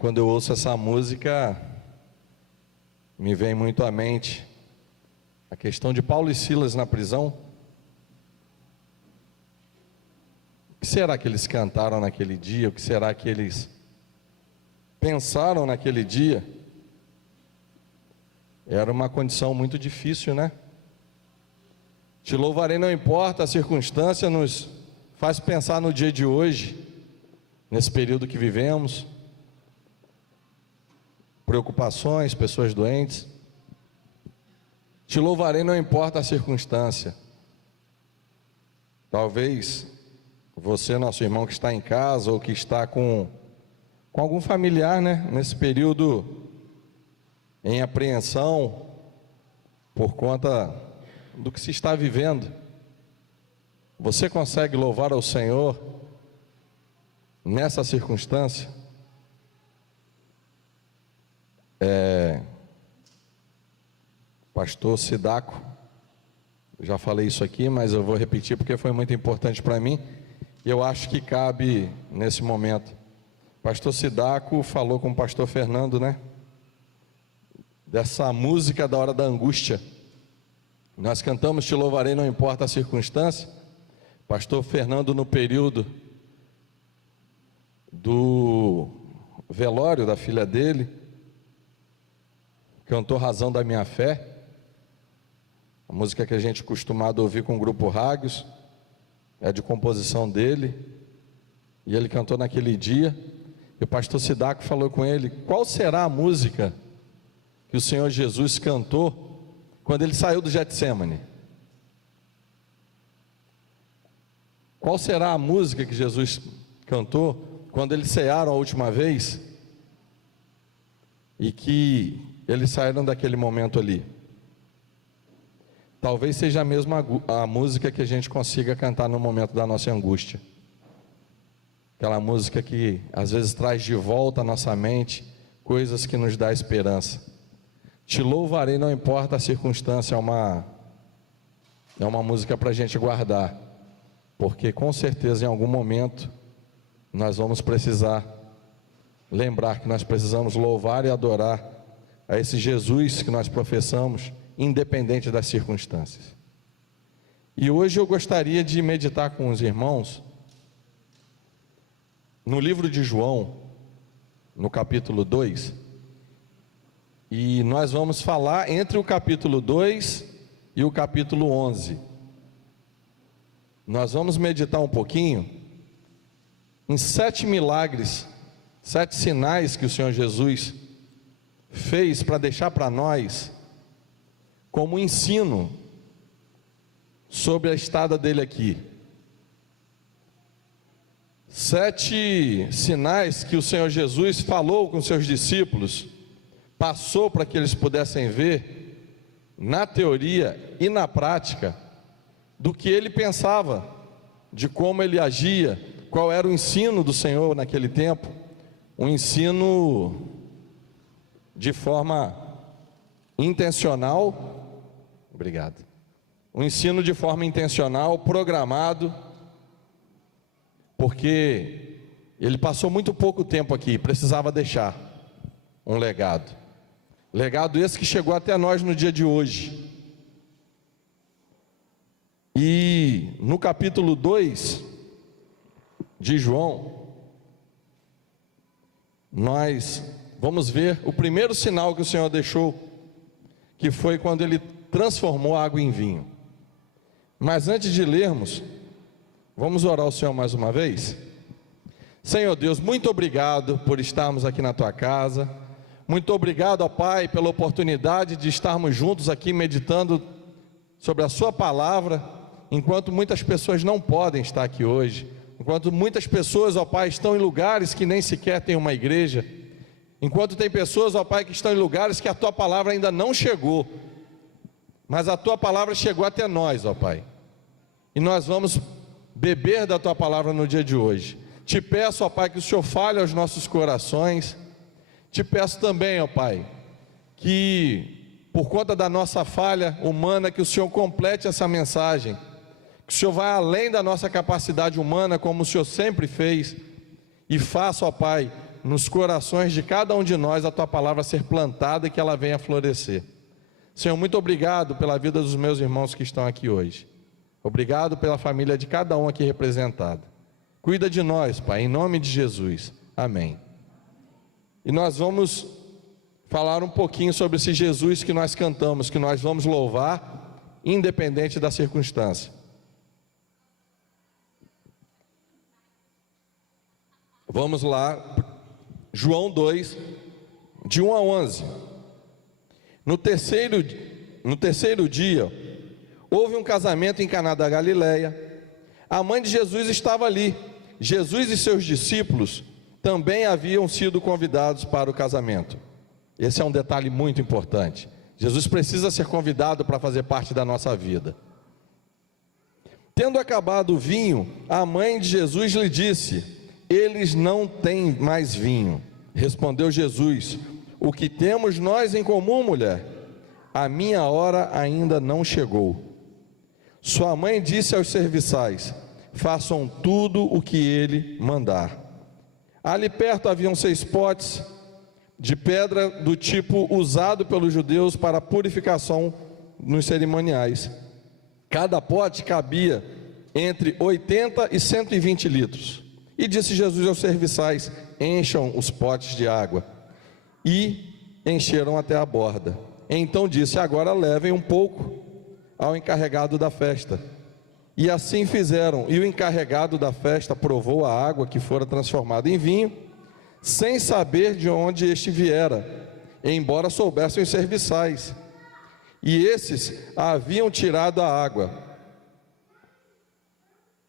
Quando eu ouço essa música, me vem muito à mente a questão de Paulo e Silas na prisão. O que será que eles cantaram naquele dia? O que será que eles pensaram naquele dia? Era uma condição muito difícil, né? Te louvarei, não importa a circunstância, nos faz pensar no dia de hoje, nesse período que vivemos, preocupações, pessoas doentes. Te louvarei, não importa a circunstância. Talvez você, nosso irmão que está em casa, ou que está com algum familiar, né, nesse período em apreensão, por conta do que se está vivendo, você consegue louvar ao Senhor nessa circunstância? Pastor Sidaco, já falei isso aqui, mas eu vou repetir porque foi muito importante para mim, e eu acho que cabe nesse momento. Pastor Sidaco falou com o pastor Fernando, né, dessa música da hora da angústia. Nós cantamos Te Louvarei, não importa a circunstância. Pastor Fernando, no período do velório da filha dele, cantou Razão da Minha Fé, a música que a gente costumado ouvir com o grupo Rágios, é de composição dele, e ele cantou naquele dia, e o pastor Sidaco falou com ele: qual será a música que o Senhor Jesus cantou quando ele saiu do Getsêmani? Qual será a música que Jesus cantou quando eles cearam a última vez e que eles saíram daquele momento ali? Talvez seja a mesma a música que a gente consiga cantar no momento da nossa angústia, aquela música que às vezes traz de volta à nossa mente coisas que nos dá esperança. Te louvarei, não importa a circunstância, é uma música para a gente guardar, porque com certeza em algum momento nós vamos precisar lembrar que nós precisamos louvar e adorar a esse Jesus que nós professamos, independente das circunstâncias. E hoje eu gostaria de meditar com os irmãos no livro de João, no capítulo 2, e nós vamos falar entre o capítulo 2 e o capítulo 11. Nós vamos meditar um pouquinho em 7 milagres, 7 sinais que o Senhor Jesus fez para deixar para nós como ensino sobre a estada dele aqui. 7 sinais que o Senhor Jesus falou com seus discípulos, passou para que eles pudessem ver, na teoria e na prática, do que ele pensava, de como ele agia, qual era o ensino do Senhor naquele tempo, um ensino de forma intencional. Obrigado. Um ensino de forma intencional, programado, porque ele passou muito pouco tempo aqui, precisava deixar um legado. Legado esse que chegou até nós no dia de hoje. E no capítulo 2 de João, nós vamos ver o primeiro sinal que o Senhor deixou, que foi quando ele transformou a água em vinho. Mas antes de lermos, vamos orar ao Senhor mais uma vez. Senhor Deus, muito obrigado por estarmos aqui na tua casa. Muito obrigado, ó Pai, pela oportunidade de estarmos juntos aqui meditando sobre a sua palavra, enquanto muitas pessoas não podem estar aqui hoje, enquanto muitas pessoas, ó Pai, estão em lugares que nem sequer tem uma igreja, enquanto tem pessoas, ó Pai, que estão em lugares que a tua palavra ainda não chegou, mas a tua palavra chegou até nós, ó Pai, e nós vamos beber da tua palavra no dia de hoje. Te peço, ó Pai, que o Senhor fale aos nossos corações. Te peço também, ó Pai, que por conta da nossa falha humana, que o Senhor complete essa mensagem, que o Senhor vá além da nossa capacidade humana, como o Senhor sempre fez, e faça, ó Pai, nos corações de cada um de nós a tua palavra ser plantada e que ela venha florescer. Senhor, muito obrigado pela vida dos meus irmãos que estão aqui hoje. Obrigado pela família de cada um aqui representada. Cuida de nós, Pai, em nome de Jesus. Amém. E nós vamos falar um pouquinho sobre esse Jesus que nós cantamos, que nós vamos louvar, independente da circunstância. Vamos lá, João 2, de 1 a 11. No terceiro dia, houve um casamento em Caná da Galileia. A mãe de Jesus estava ali. Jesus e seus discípulos também haviam sido convidados para o casamento. Esse é um detalhe muito importante. Jesus precisa ser convidado para fazer parte da nossa vida. Tendo acabado o vinho, a mãe de Jesus lhe disse: eles não têm mais vinho. Respondeu Jesus: o que temos nós em comum, mulher? A minha hora ainda não chegou. Sua mãe disse aos serviçais: façam tudo o que ele mandar. Ali perto haviam 6 potes de pedra do tipo usado pelos judeus para purificação nos cerimoniais. Cada pote cabia entre 80 e 120 litros. E disse Jesus aos serviçais: encham os potes de água. E encheram até a borda. Então disse: agora levem um pouco ao encarregado da festa. E assim fizeram, e o encarregado da festa provou a água que fora transformada em vinho, sem saber de onde este viera, embora soubessem os serviçais. E esses haviam tirado a água.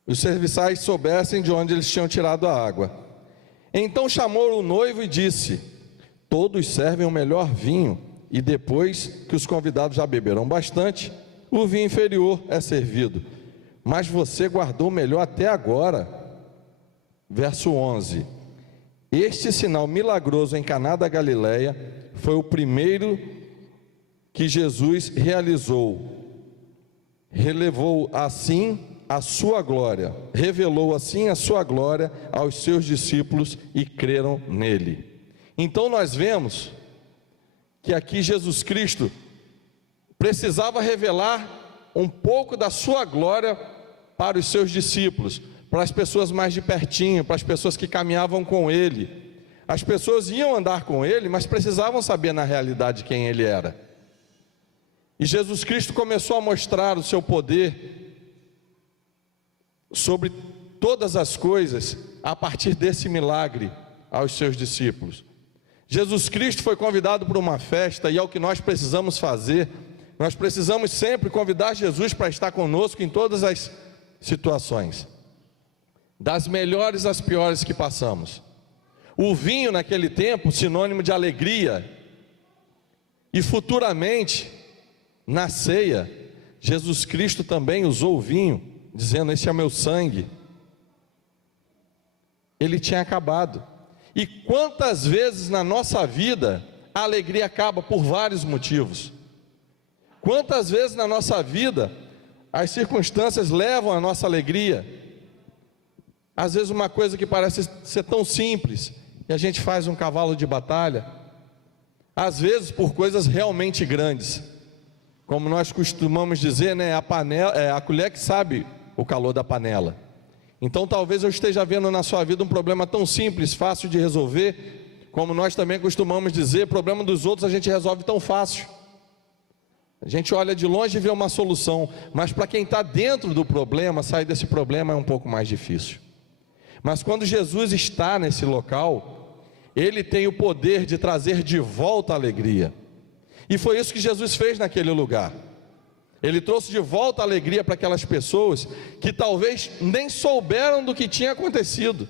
Os serviçais soubessem de onde eles tinham tirado a água. Então chamou o noivo e disse: todos servem o melhor vinho, e depois que os convidados já beberam bastante, o vinho inferior é servido. Mas você guardou o melhor até agora. Verso 11. Este sinal milagroso em Caná da Galileia foi o primeiro que Jesus realizou. Revelou assim a sua glória aos seus discípulos e creram nele. Então nós vemos que aqui Jesus Cristo precisava revelar um pouco da sua glória para os seus discípulos, para as pessoas mais de pertinho, para as pessoas que caminhavam com ele. As pessoas iam andar com ele, mas precisavam saber na realidade quem ele era. E Jesus Cristo começou a mostrar o seu poder sobre todas as coisas a partir desse milagre aos seus discípulos. Jesus Cristo foi convidado para uma festa, e é o que nós precisamos fazer. Nós precisamos sempre convidar Jesus para estar conosco em todas as situações, das melhores às piores que passamos. O vinho naquele tempo, sinônimo de alegria, e futuramente, na ceia, Jesus Cristo também usou o vinho, dizendo: esse é meu sangue. Ele tinha acabado. E quantas vezes na nossa vida a alegria acaba por vários motivos? Quantas vezes na nossa vida as circunstâncias levam a nossa alegria? Às vezes uma coisa que parece ser tão simples, e a gente faz um cavalo de batalha. Às vezes por coisas realmente grandes, como nós costumamos dizer, né? A colher que sabe o calor da panela. Então talvez eu esteja vendo na sua vida um problema tão simples, fácil de resolver, como nós também costumamos dizer, problema dos outros a gente resolve tão fácil. A gente olha de longe e vê uma solução, mas para quem está dentro do problema, sair desse problema é um pouco mais difícil. Mas quando Jesus está nesse local, Ele tem o poder de trazer de volta a alegria. E foi isso que Jesus fez naquele lugar. Ele trouxe de volta a alegria para aquelas pessoas que talvez nem souberam do que tinha acontecido.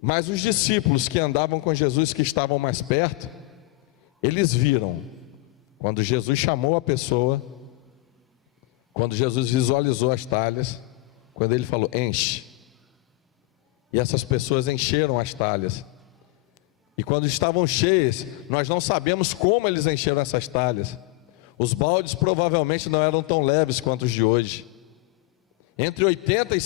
Mas os discípulos que andavam com Jesus, que estavam mais perto, eles viram, quando Jesus chamou a pessoa, quando Jesus visualizou as talhas, quando ele falou: enche. E essas pessoas encheram as talhas. E quando estavam cheias, nós não sabemos como eles encheram essas talhas. Os baldes provavelmente não eram tão leves quanto os de hoje. Entre 80 e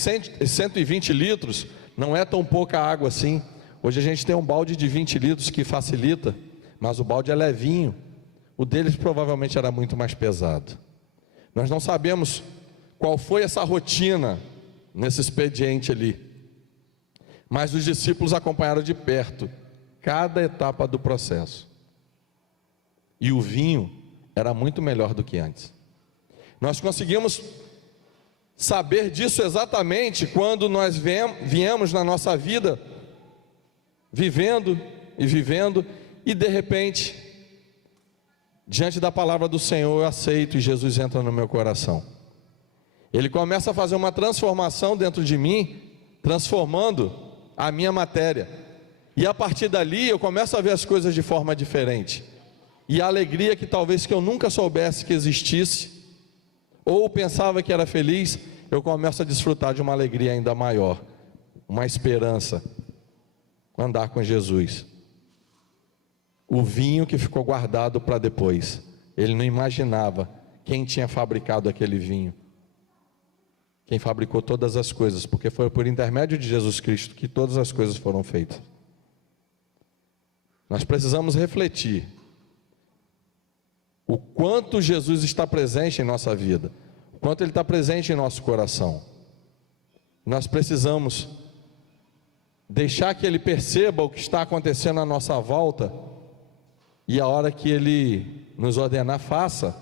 120 litros, não é tão pouca água assim. Hoje a gente tem um balde de 20 litros que facilita, mas o balde é levinho. O deles provavelmente era muito mais pesado. Nós não sabemos qual foi essa rotina nesse expediente ali, mas os discípulos acompanharam de perto cada etapa do processo. E o vinho era muito melhor do que antes. Nós conseguimos saber disso exatamente quando nós viemos na nossa vida, vivendo, e de repente, diante da palavra do Senhor, eu aceito e Jesus entra no meu coração. Ele começa a fazer uma transformação dentro de mim, transformando a minha matéria. E a partir dali eu começo a ver as coisas de forma diferente. E a alegria que talvez que eu nunca soubesse que existisse, ou pensava que era feliz, eu começo a desfrutar de uma alegria ainda maior, uma esperança, andar com Jesus. O vinho que ficou guardado para depois, ele não imaginava quem tinha fabricado aquele vinho, quem fabricou todas as coisas, porque foi por intermédio de Jesus Cristo que todas as coisas foram feitas. Nós precisamos refletir o quanto Jesus está presente em nossa vida, o quanto Ele está presente em nosso coração. Nós precisamos deixar que Ele perceba o que está acontecendo à nossa volta, e a hora que Ele nos ordenar, faça,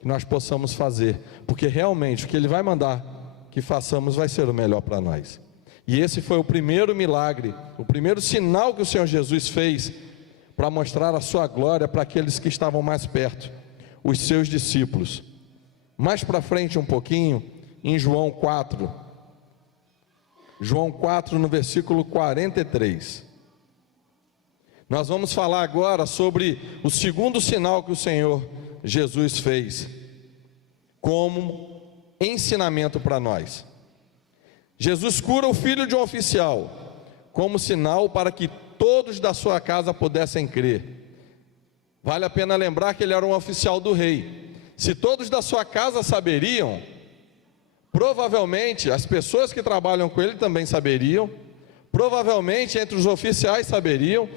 que nós possamos fazer, porque realmente o que Ele vai mandar que façamos vai ser o melhor para nós. E esse foi o primeiro milagre, o primeiro sinal que o Senhor Jesus fez, para mostrar a sua glória para aqueles que estavam mais perto, os seus discípulos. Mais para frente um pouquinho, em João 4, no versículo 43, nós vamos falar agora sobre o segundo sinal que o Senhor Jesus fez, como ensinamento para nós. Jesus cura o filho de um oficial, como sinal para que todos da sua casa pudessem crer. Vale a pena lembrar que ele era um oficial do rei. Se todos da sua casa saberiam, provavelmente as pessoas que trabalham com ele também saberiam, provavelmente entre os oficiais saberiam,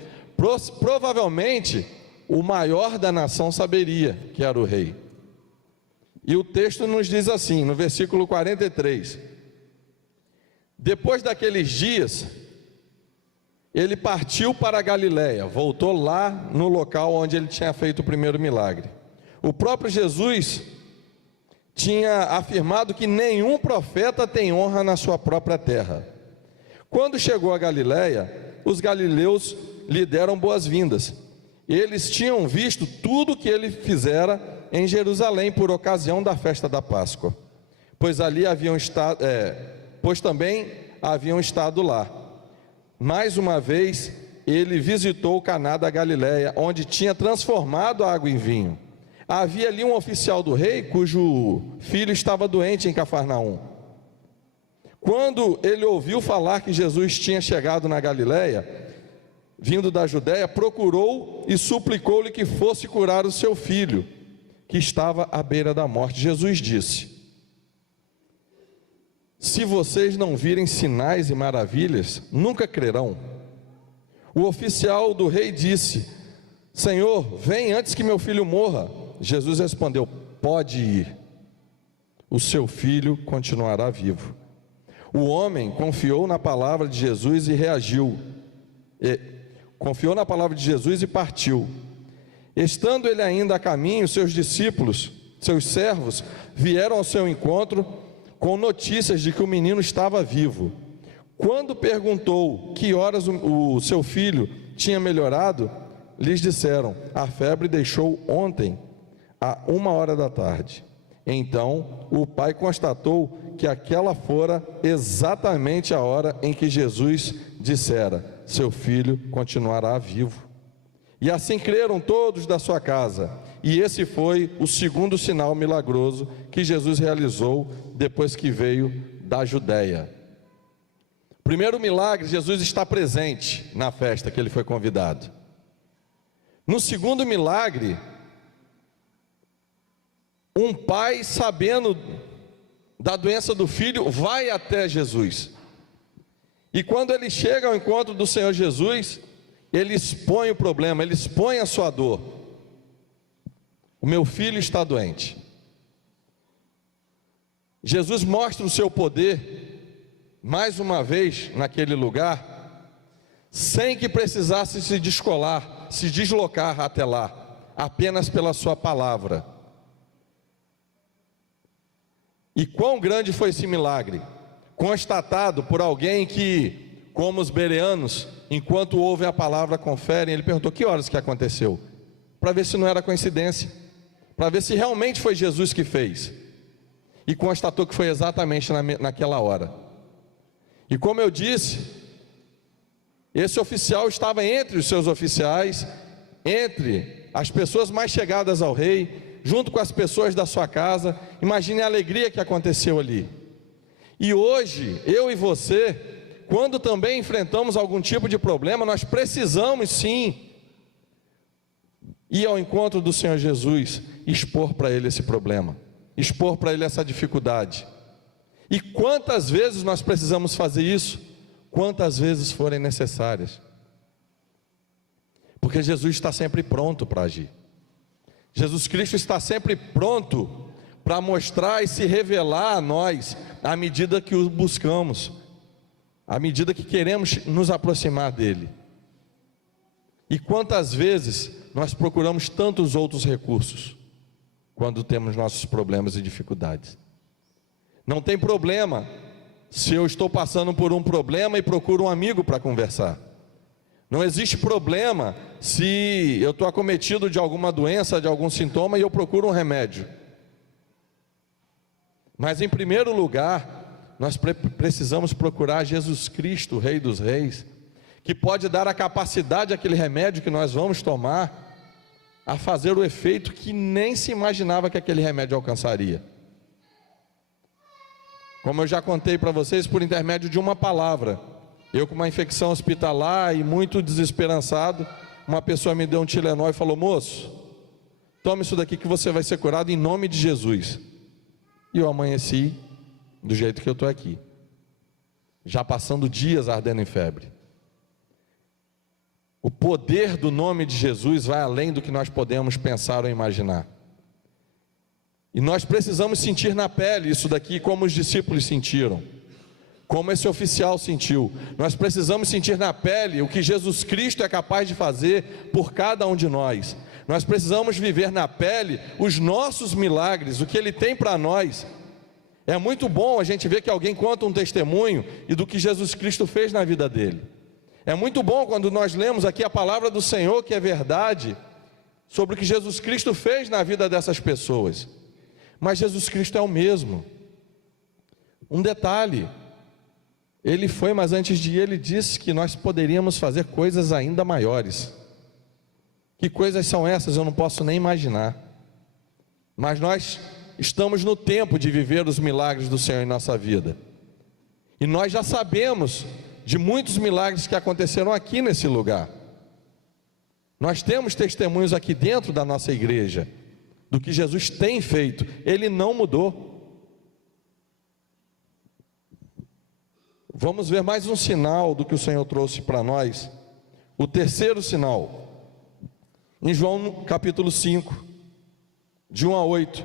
provavelmente o maior da nação saberia que era o rei. E o texto nos diz assim, no versículo 43: depois daqueles dias, ele partiu para a Galiléia, voltou lá no local onde ele tinha feito o primeiro milagre. O próprio Jesus tinha afirmado que nenhum profeta tem honra na sua própria terra. Quando chegou a Galiléia, os galileus lhe deram boas-vindas. Eles tinham visto tudo o que ele fizera em Jerusalém por ocasião da festa da Páscoa, pois também haviam estado lá. Mais uma vez, ele visitou Caná da Galiléia, onde tinha transformado a água em vinho. Havia ali um oficial do rei, cujo filho estava doente em Cafarnaum. Quando ele ouviu falar que Jesus tinha chegado na Galiléia, vindo da Judéia, procurou e suplicou-lhe que fosse curar o seu filho, que estava à beira da morte. Jesus disse: se vocês não virem sinais e maravilhas, nunca crerão. O oficial do rei disse: Senhor, vem antes que meu filho morra. Jesus respondeu: pode ir, o seu filho continuará vivo. O homem confiou na palavra de Jesus e confiou na palavra de Jesus e partiu. Estando ele ainda a caminho, seus discípulos, seus servos, vieram ao seu encontro com notícias de que o menino estava vivo. Quando perguntou que horas o seu filho tinha melhorado, lhes disseram: a febre deixou ontem, à 1h da tarde. Então o pai constatou que aquela fora exatamente a hora em que Jesus dissera: seu filho continuará vivo. E assim creram todos da sua casa. E esse foi o segundo sinal milagroso que Jesus realizou depois que veio da Judéia. Primeiro milagre, Jesus está presente na festa que ele foi convidado. No segundo milagre, um pai, sabendo da doença do filho, vai até Jesus. E quando ele chega ao encontro do Senhor Jesus, ele expõe o problema, ele expõe a sua dor. O meu filho está doente. Jesus mostra o seu poder, mais uma vez, naquele lugar, sem que precisasse se deslocar até lá, apenas pela sua palavra. E quão grande foi esse milagre, constatado por alguém que, como os bereanos, enquanto ouvem a palavra, conferem. Ele perguntou: que horas que aconteceu? Para ver se não era coincidência, para ver se realmente foi Jesus que fez. E constatou que foi exatamente naquela hora. E como eu disse, esse oficial estava entre os seus oficiais, entre as pessoas mais chegadas ao rei, junto com as pessoas da sua casa. Imagine a alegria que aconteceu ali. E hoje, eu e você, quando também enfrentamos algum tipo de problema, nós precisamos sim ir ao encontro do Senhor Jesus, expor para Ele esse problema, expor para Ele essa dificuldade. E quantas vezes nós precisamos fazer isso? Quantas vezes forem necessárias. Porque Jesus está sempre pronto para agir. Jesus Cristo está sempre pronto para mostrar e se revelar a nós, à medida que o buscamos, à medida que queremos nos aproximar dEle. E quantas vezes nós procuramos tantos outros recursos, quando temos nossos problemas e dificuldades. Não tem problema se eu estou passando por um problema e procuro um amigo para conversar. Não existe problema se eu estou acometido de alguma doença, de algum sintoma, e eu procuro um remédio. Mas em primeiro lugar, nós precisamos procurar Jesus Cristo, o Rei dos Reis, que pode dar a capacidade àquele remédio que nós vamos tomar, a fazer o efeito que nem se imaginava que aquele remédio alcançaria. Como eu já contei para vocês, por intermédio de uma palavra, eu com uma infecção hospitalar e muito desesperançado, uma pessoa me deu um Tilenol e falou: moço, tome isso daqui que você vai ser curado em nome de Jesus. E eu amanheci do jeito que eu estou aqui, já passando dias ardendo em febre. O poder do nome de Jesus vai além do que nós podemos pensar ou imaginar. E nós precisamos sentir na pele isso daqui, como os discípulos sentiram, como esse oficial sentiu. Nós precisamos sentir na pele o que Jesus Cristo é capaz de fazer por cada um de nós. Nós precisamos viver na pele os nossos milagres, o que Ele tem para nós. É muito bom a gente ver que alguém conta um testemunho e do que Jesus Cristo fez na vida dele. É muito bom quando nós lemos aqui a palavra do Senhor, que é verdade, sobre o que Jesus Cristo fez na vida dessas pessoas. Mas Jesus Cristo é o mesmo. Um detalhe: Ele foi, mas antes de ir, Ele disse que nós poderíamos fazer coisas ainda maiores. Que coisas são essas? Eu não posso nem imaginar. Mas nós estamos no tempo de viver os milagres do Senhor em nossa vida. E nós já sabemos de muitos milagres que aconteceram aqui nesse lugar. Nós temos testemunhos aqui dentro da nossa igreja, do que Jesus tem feito. Ele não mudou. Vamos ver mais um sinal do que o Senhor trouxe para nós. O terceiro sinal, em João capítulo 5, de 1 a 8,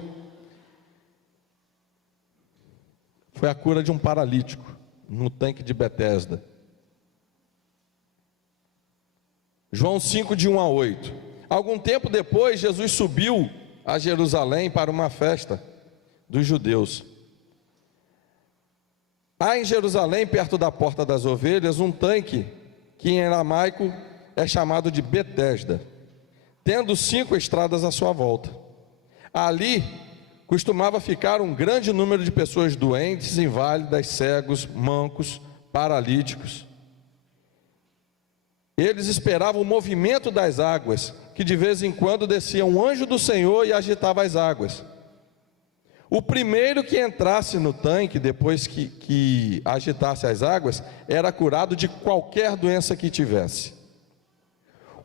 foi a cura de um paralítico no tanque de Betesda. João 5, de 1 a 8. Algum tempo depois, Jesus subiu a Jerusalém para uma festa dos judeus. Há em Jerusalém, perto da Porta das Ovelhas, um tanque que em aramaico é chamado de Betesda, tendo 5 estradas à sua volta. Ali costumava ficar um grande número de pessoas doentes, inválidas, cegos, mancos, paralíticos. Eles esperavam o movimento das águas, que de vez em quando descia um anjo do Senhor e agitava as águas. O primeiro que entrasse no tanque, depois que agitasse as águas, era curado de qualquer doença que tivesse.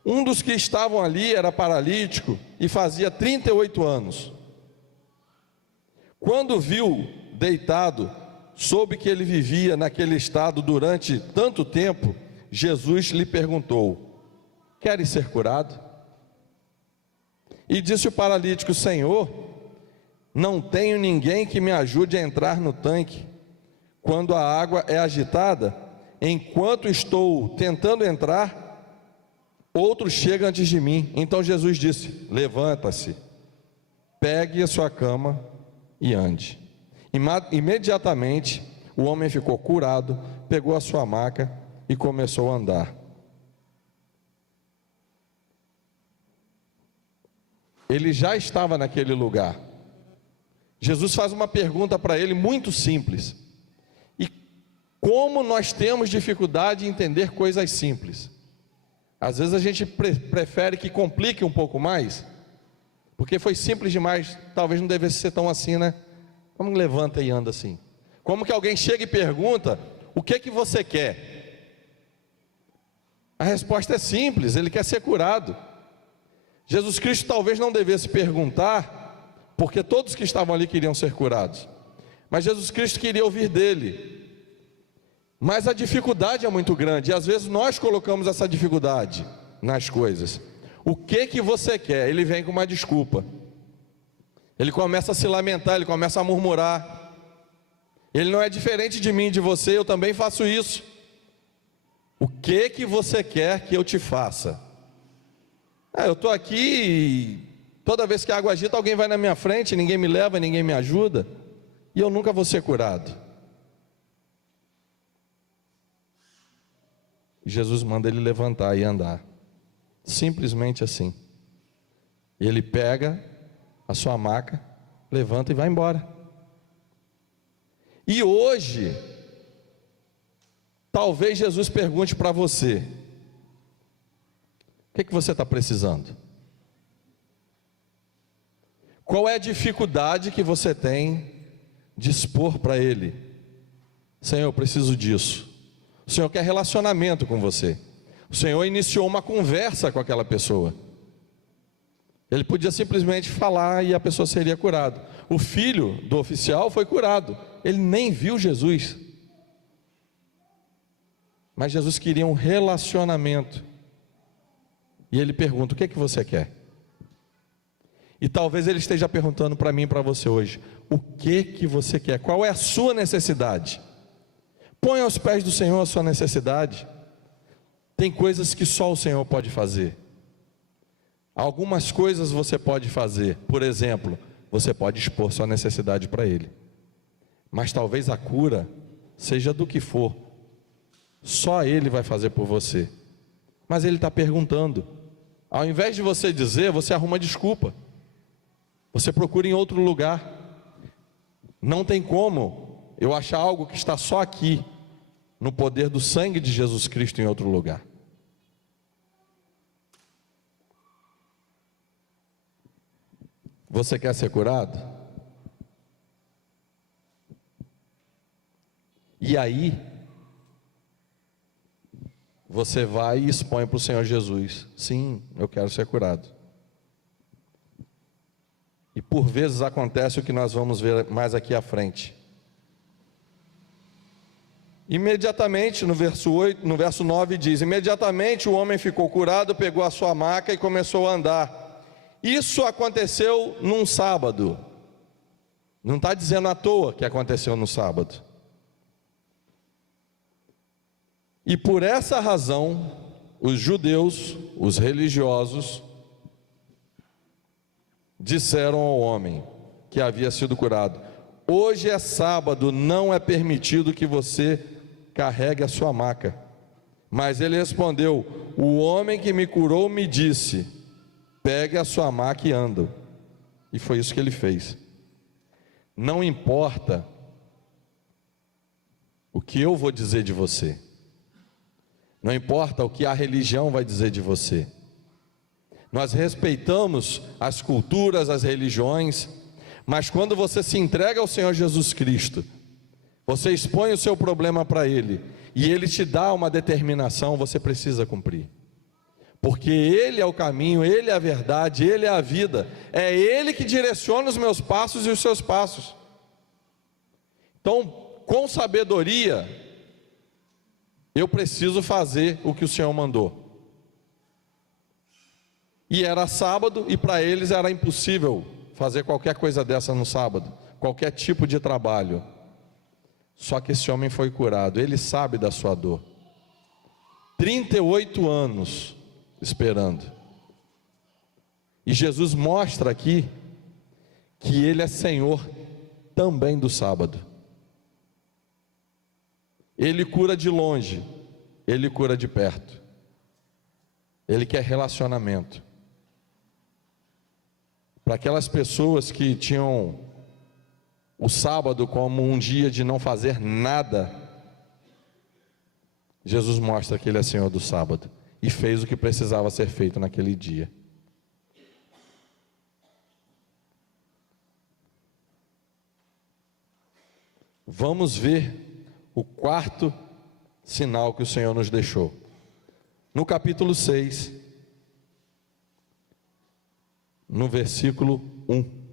Um dos que estavam ali era paralítico e fazia 38 anos. Quando viu deitado soube que ele vivia naquele estado durante tanto tempo, Jesus lhe perguntou: queres ser curado? E disse o paralítico: Senhor, não tenho ninguém que me ajude a entrar no tanque quando a água é agitada. Enquanto estou tentando entrar, outro chega antes de mim. Então Jesus disse: levanta-se, pegue a sua cama e ande. Imediatamente o homem ficou curado, pegou a sua maca e começou a andar. Ele já estava naquele lugar. Jesus faz uma pergunta para ele muito simples. E como nós temos dificuldade em entender coisas simples? Às vezes a gente prefere que complique um pouco mais, porque foi simples demais, talvez não devesse ser tão assim, né? Como levanta e anda assim? Como que alguém chega e pergunta: o que que você quer? A resposta é simples: ele quer ser curado. Jesus Cristo talvez não devesse perguntar, porque todos que estavam ali queriam ser curados, mas Jesus Cristo queria ouvir dele. Mas a dificuldade é muito grande, e às vezes nós colocamos essa dificuldade nas coisas. O que que você quer? Ele vem com uma desculpa. Ele começa a se lamentar, ele começa a murmurar. Ele não é diferente de mim, de você, eu também faço isso. O que que você quer que eu te faça? Eu estou aqui e toda vez que a água agita, alguém vai na minha frente, ninguém me leva, ninguém me ajuda, e eu nunca vou ser curado. Jesus manda ele levantar e andar, simplesmente assim. E ele pega a sua maca, levanta e vai embora. E hoje, talvez Jesus pergunte para você: o que você está precisando? Qual é a dificuldade que você tem de expor para Ele? Senhor, eu preciso disso. O Senhor quer relacionamento com você. O Senhor iniciou uma conversa com aquela pessoa. Ele podia simplesmente falar e a pessoa seria curada. O filho do oficial foi curado. Ele nem viu Jesus. Mas Jesus queria um relacionamento. E ele pergunta: o que é que você quer? E talvez ele esteja perguntando para mim e para você hoje: o que que você quer? Qual é a sua necessidade? Põe aos pés do Senhor a sua necessidade. Tem coisas que só o Senhor pode fazer. Algumas coisas você pode fazer. Por exemplo, você pode expor sua necessidade para Ele. Mas talvez a cura seja do que for, só Ele vai fazer por você. Mas Ele está perguntando. Ao invés de você dizer, você arruma desculpa. Você procura em outro lugar. Não tem como eu achar algo que está só aqui, no poder do sangue de Jesus Cristo, em outro lugar. Você quer ser curado? E aí, você vai e expõe para o Senhor Jesus: sim, eu quero ser curado. E por vezes acontece o que nós vamos ver mais aqui à frente. Imediatamente, no verso 9 diz: imediatamente o homem ficou curado, pegou a sua maca e começou a andar. Isso aconteceu num sábado. Não está dizendo à toa que aconteceu no sábado. E por essa razão, os judeus, os religiosos, disseram ao homem que havia sido curado: hoje é sábado, não é permitido que você carregue a sua maca. Mas ele respondeu: o homem que me curou me disse: pegue a sua maca e anda. E foi isso que ele fez. Não importa o que eu vou dizer de você, não importa o que a religião vai dizer de você. Nós respeitamos as culturas, as religiões, mas quando você se entrega ao Senhor Jesus Cristo, você expõe o seu problema para Ele, e Ele te dá uma determinação, você precisa cumprir. Porque Ele é o caminho, Ele é a verdade, Ele é a vida. É Ele que direciona os meus passos e os seus passos. Então, com sabedoria, eu preciso fazer o que o Senhor mandou. E era sábado, e para eles era impossível fazer qualquer coisa dessa no sábado, qualquer tipo de trabalho. Só que esse homem foi curado, ele sabe da sua dor. 38 anos esperando. E Jesus mostra aqui que ele é Senhor também do sábado. Ele cura de longe, ele cura de perto. Ele quer relacionamento. Para aquelas pessoas que tinham o sábado como um dia de não fazer nada, Jesus mostra que ele é Senhor do sábado e fez o que precisava ser feito naquele dia. Vamos ver o quarto sinal que o Senhor nos deixou. No capítulo 6, no versículo 1.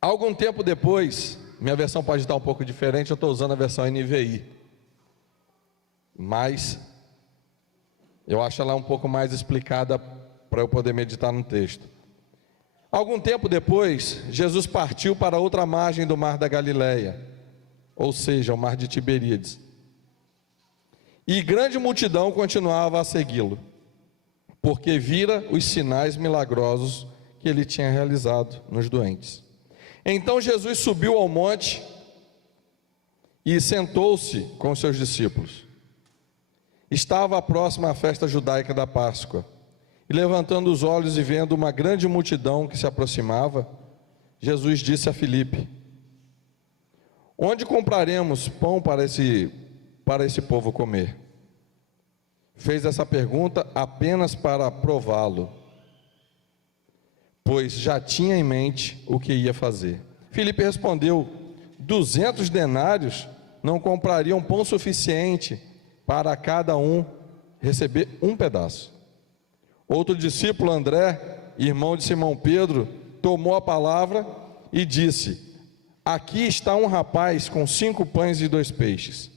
Algum tempo depois, minha versão pode estar um pouco diferente, eu estou usando a versão NVI, mas eu acho ela um pouco mais explicada para eu poder meditar no texto. Algum tempo depois, Jesus partiu para outra margem do mar da Galileia, ou seja, o mar de Tiberíades. E grande multidão continuava a segui-lo, porque vira os sinais milagrosos que ele tinha realizado nos doentes. Então Jesus subiu ao monte e sentou-se com seus discípulos. Estava próxima à festa judaica da Páscoa. E levantando os olhos e vendo uma grande multidão que se aproximava, Jesus disse a Filipe: onde compraremos pão para esse povo comer? Fez essa pergunta apenas para prová-lo, pois já tinha em mente o que ia fazer. Filipe respondeu: 200 denários não comprariam pão suficiente para cada um receber um pedaço. Outro discípulo, André, irmão de Simão Pedro, tomou a palavra e disse: aqui está um rapaz com 5 pães e 2 peixes.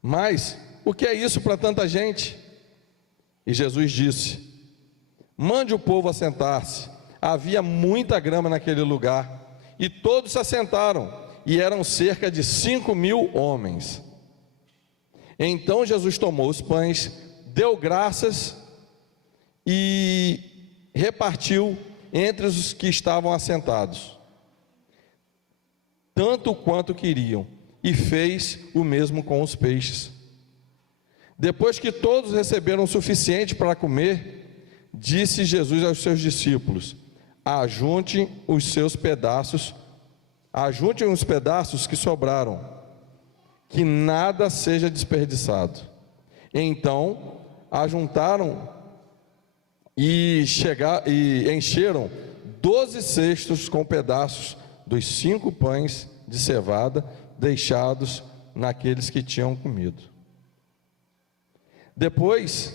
Mas o que é isso para tanta gente? E Jesus disse: mande o povo assentar-se. Havia muita grama naquele lugar, e todos se assentaram, e eram cerca de 5.000 homens. Então Jesus tomou os pães, deu graças e repartiu entre os que estavam assentados, tanto quanto queriam, e fez o mesmo com os peixes. Depois que todos receberam o suficiente para comer, disse Jesus aos seus discípulos: ajuntem os pedaços que sobraram, que nada seja desperdiçado. Então ajuntaram e encheram 12 cestos com pedaços dos 5 pães de cevada deixados naqueles que tinham comido. Depois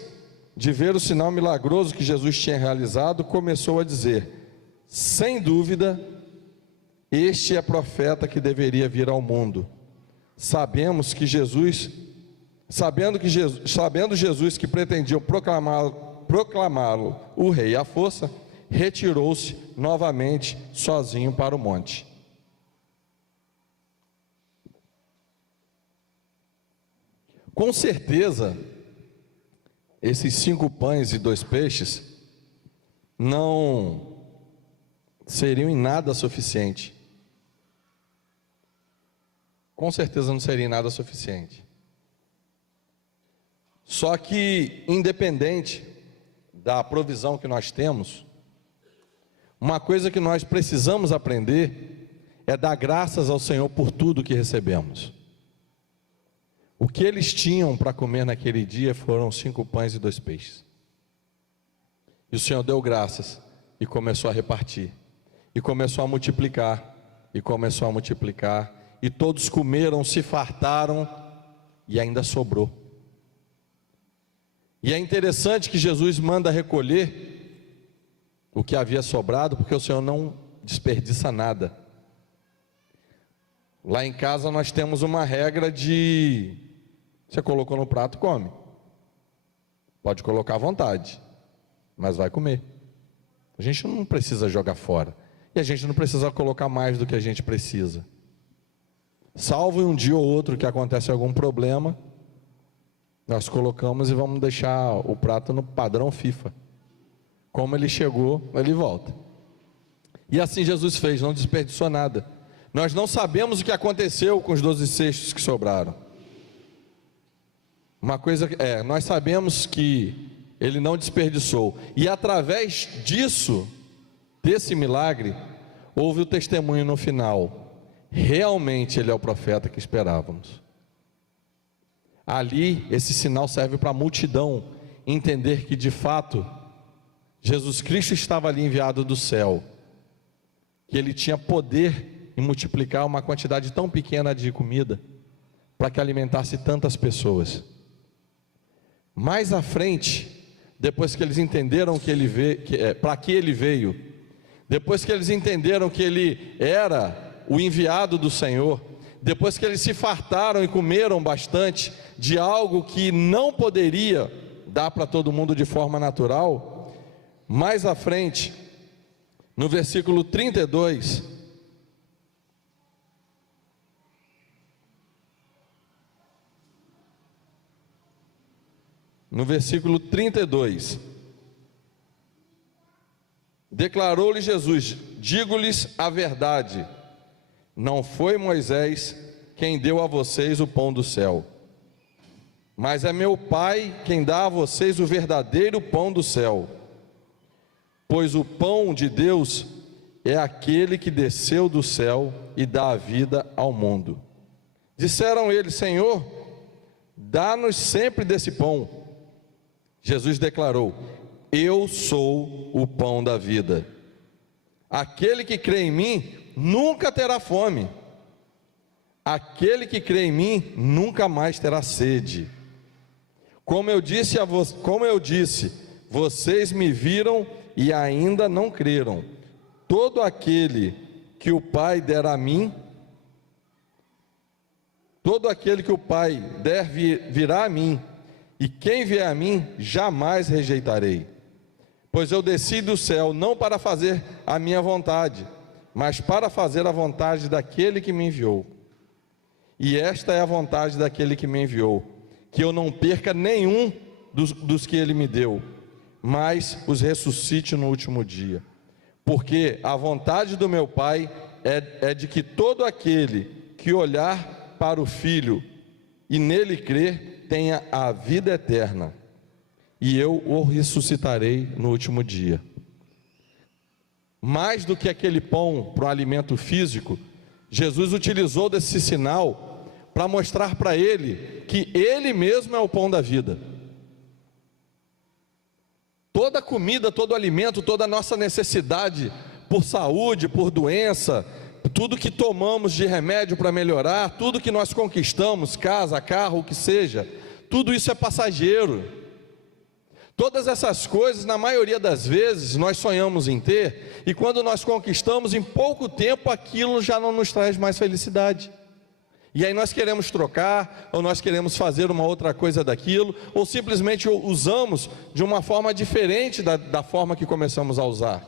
de ver o sinal milagroso que Jesus tinha realizado, começou a dizer: sem dúvida, este é profeta que deveria vir ao mundo. Sabendo Jesus que pretendiam proclamá-lo o rei à força, retirou-se novamente sozinho para o monte. Com certeza, esses 5 pães e 2 peixes não seriam em nada suficiente. Com certeza não seria em nada suficiente. Só que, independente da provisão que nós temos, uma coisa que nós precisamos aprender é dar graças ao Senhor por tudo que recebemos. O que eles tinham para comer naquele dia foram 5 pães e 2 peixes. E o Senhor deu graças e começou a repartir, e começou a multiplicar, e todos comeram, se fartaram, e ainda sobrou. E é interessante que Jesus manda recolher o que havia sobrado, porque o Senhor não desperdiça nada. Lá em casa nós temos uma regra de: você colocou no prato, come. Pode colocar à vontade, mas vai comer. A gente não precisa jogar fora. E a gente não precisa colocar mais do que a gente precisa. Salvo um dia ou outro que acontece algum problema, nós colocamos e vamos deixar o prato no padrão FIFA. Como ele chegou, ele volta. E assim Jesus fez, não desperdiçou nada. Nós não sabemos o que aconteceu com os 12 cestos que sobraram. Uma coisa nós sabemos que ele não desperdiçou. E através disso, desse milagre, houve o testemunho no final. Realmente ele é o profeta que esperávamos. Ali, esse sinal serve para a multidão entender que de fato, Jesus Cristo estava ali enviado do céu. Que ele tinha poder em multiplicar uma quantidade tão pequena de comida para que alimentasse tantas pessoas. Mais à frente, depois que eles entenderam que ele veio, para que ele veio, depois que eles entenderam que ele era o enviado do Senhor, depois que eles se fartaram e comeram bastante de algo que não poderia dar para todo mundo de forma natural, mais à frente, no versículo 32, declarou-lhe Jesus: digo-lhes a verdade, não foi Moisés quem deu a vocês o pão do céu, mas é meu Pai quem dá a vocês o verdadeiro pão do céu. Pois o pão de Deus é aquele que desceu do céu e dá a vida ao mundo. Disseram eles: Senhor, dá-nos sempre desse pão. Jesus declarou: eu sou o pão da vida. Aquele que crê em mim nunca terá fome. Aquele que crê em mim nunca mais terá sede. Como eu disse, vocês me viram e ainda não creram. Todo aquele que o Pai der a mim, todo aquele que o Pai der virá a mim, e quem vier a mim jamais rejeitarei. Pois eu desci do céu não para fazer a minha vontade, mas para fazer a vontade daquele que me enviou. E esta é a vontade daquele que me enviou, que eu não perca nenhum dos que ele me deu, mas os ressuscite no último dia. Porque a vontade do meu Pai é de que todo aquele que olhar para o Filho e nele crer, tenha a vida eterna, e eu o ressuscitarei no último dia. Mais do que aquele pão para o alimento físico, Jesus utilizou desse sinal para mostrar para ele que ele mesmo é o pão da vida. Toda comida, todo alimento, toda a nossa necessidade por saúde, por doença, tudo que tomamos de remédio para melhorar, tudo que nós conquistamos, casa, carro, o que seja, tudo isso é passageiro. Todas essas coisas, na maioria das vezes, nós sonhamos em ter, e quando nós conquistamos, em pouco tempo, aquilo já não nos traz mais felicidade. E aí nós queremos trocar, ou nós queremos fazer uma outra coisa daquilo, ou simplesmente usamos de uma forma diferente da forma que começamos a usar.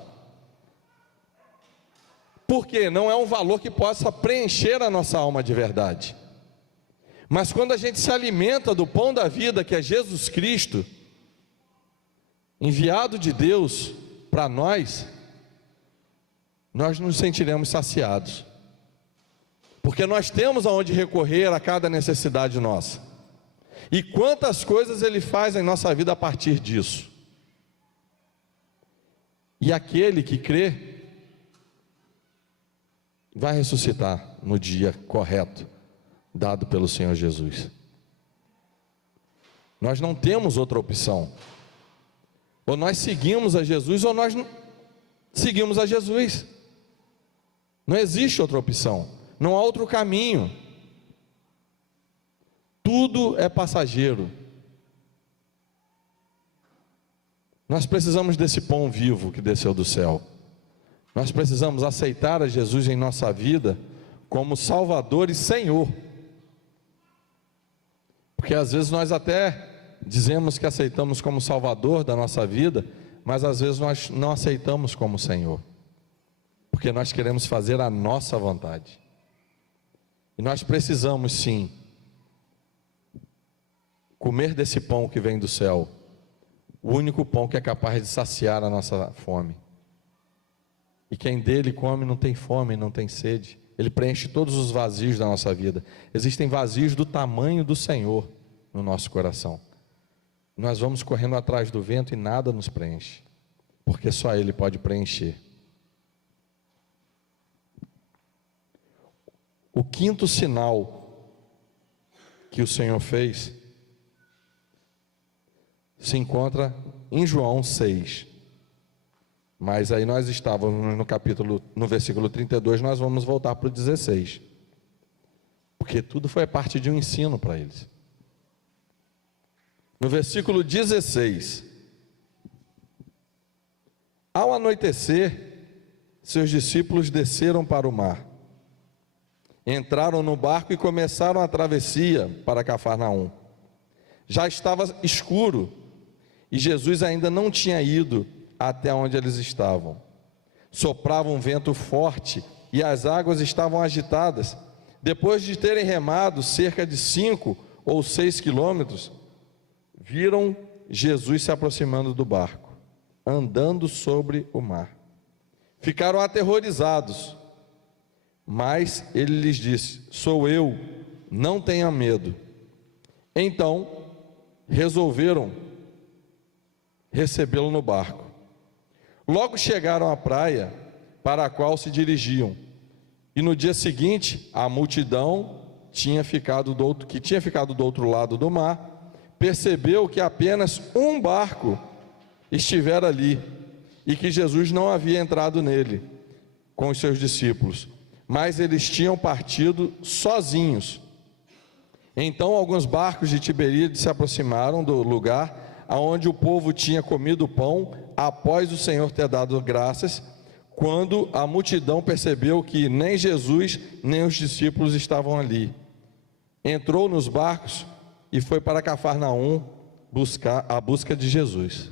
Porque não é um valor que possa preencher a nossa alma de verdade. Mas quando a gente se alimenta do pão da vida, que é Jesus Cristo, enviado de Deus para nós, nós nos sentiremos saciados. Porque nós temos aonde recorrer a cada necessidade nossa. E quantas coisas Ele faz em nossa vida a partir disso. E aquele que crê vai ressuscitar no dia correto, dado pelo Senhor Jesus. Nós não temos outra opção. Ou nós seguimos a Jesus, ou nós não seguimos a Jesus. Não existe outra opção, não há outro caminho. Tudo é passageiro. Nós precisamos desse pão vivo que desceu do céu. Nós precisamos aceitar a Jesus em nossa vida como Salvador e Senhor. Porque às vezes nós até dizemos que aceitamos como Salvador da nossa vida, mas às vezes nós não aceitamos como Senhor, porque nós queremos fazer a nossa vontade. E nós precisamos sim comer desse pão que vem do céu, o único pão que é capaz de saciar a nossa fome. E quem dele come não tem fome, não tem sede. Ele preenche todos os vazios da nossa vida. Existem vazios do tamanho do Senhor no nosso coração. Nós vamos correndo atrás do vento e nada nos preenche, porque só Ele pode preencher. O quinto sinal que o Senhor fez se encontra em João 6. Mas aí nós estávamos no versículo 32, nós vamos voltar para o 16. Porque tudo foi parte de um ensino para eles. No versículo 16: ao anoitecer, seus discípulos desceram para o mar, entraram no barco e começaram a travessia para Cafarnaum. Já estava escuro e Jesus ainda não tinha ido até onde eles estavam. Soprava um vento forte e as águas estavam agitadas. Depois de terem remado cerca de 5 ou 6 quilômetros, viram Jesus se aproximando do barco, andando sobre o mar. Ficaram aterrorizados, mas ele lhes disse: sou eu, não tenha medo. Então resolveram recebê-lo no barco. Logo chegaram à praia para a qual se dirigiam, e no dia seguinte a multidão que tinha ficado do outro lado do mar percebeu que apenas um barco estivera ali e que Jesus não havia entrado nele com os seus discípulos, mas eles tinham partido sozinhos. Então alguns barcos de Tiberíades se aproximaram do lugar aonde o povo tinha comido pão após o Senhor ter dado graças, quando a multidão percebeu que nem Jesus nem os discípulos estavam ali. Entrou nos barcos e foi para Cafarnaum busca de Jesus.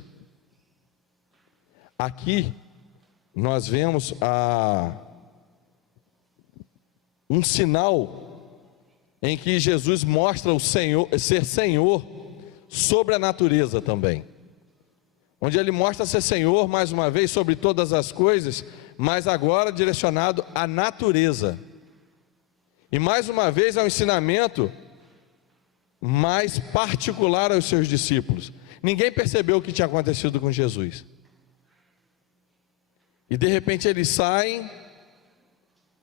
Aqui nós vemos um sinal em que Jesus mostra o Senhor, ser Senhor sobre a natureza também, onde ele mostra ser Senhor mais uma vez sobre todas as coisas, mas agora direcionado à natureza. E mais uma vez é um ensinamento mais particular aos seus discípulos. Ninguém percebeu o que tinha acontecido com Jesus. E de repente eles saem,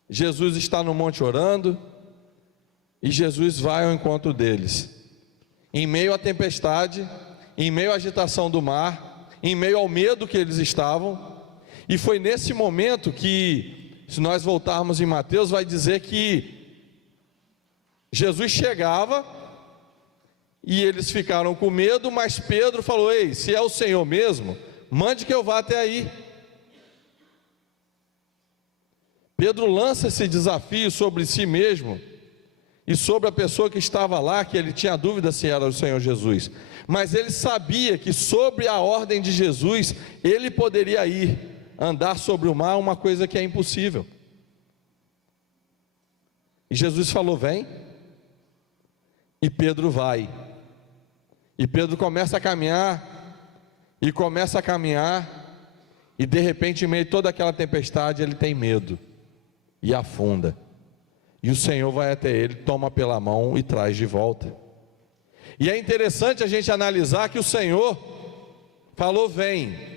Jesus está no monte orando, e Jesus vai ao encontro deles, em meio à tempestade, em meio à agitação do mar, em meio ao medo que eles estavam. E foi nesse momento que, se nós voltarmos em Mateus, vai dizer que Jesus chegava e eles ficaram com medo, mas Pedro falou: ei, se é o Senhor mesmo, mande que eu vá até aí. Pedro lança esse desafio sobre si mesmo e sobre a pessoa que estava lá, que ele tinha dúvida se era o Senhor Jesus, mas ele sabia que sobre a ordem de Jesus, ele poderia ir, andar sobre o mar, uma coisa que é impossível. E Jesus falou: vem, e Pedro vai, e Pedro começa a caminhar, e de repente, em meio a toda aquela tempestade, ele tem medo, e afunda, e o Senhor vai até ele, toma pela mão e traz de volta. E é interessante a gente analisar que o Senhor falou: vem.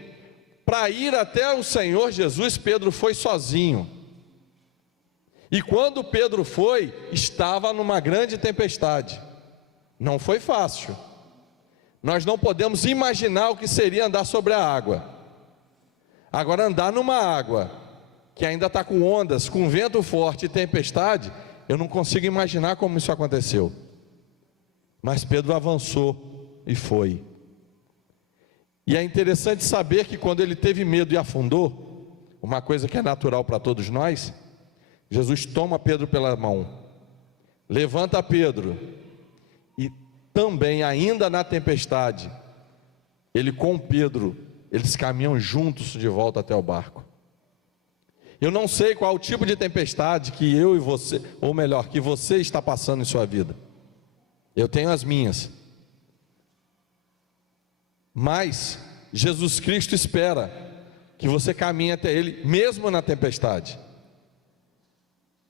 Para ir até o Senhor Jesus, Pedro foi sozinho. E quando Pedro foi, estava numa grande tempestade. Não foi fácil. Nós não podemos imaginar o que seria andar sobre a água. Agora, andar numa água que ainda está com ondas, com vento forte e tempestade, eu não consigo imaginar como isso aconteceu. Mas Pedro avançou e foi. E é interessante saber que quando ele teve medo e afundou, uma coisa que é natural para todos nós, Jesus toma Pedro pela mão, levanta Pedro, e também, ainda na tempestade, ele com Pedro, eles caminham juntos de volta até o barco. Eu não sei qual o tipo de tempestade que eu e você, ou melhor, que você está passando em sua vida. Eu tenho as minhas. Mas Jesus Cristo espera que você caminhe até Ele, mesmo na tempestade.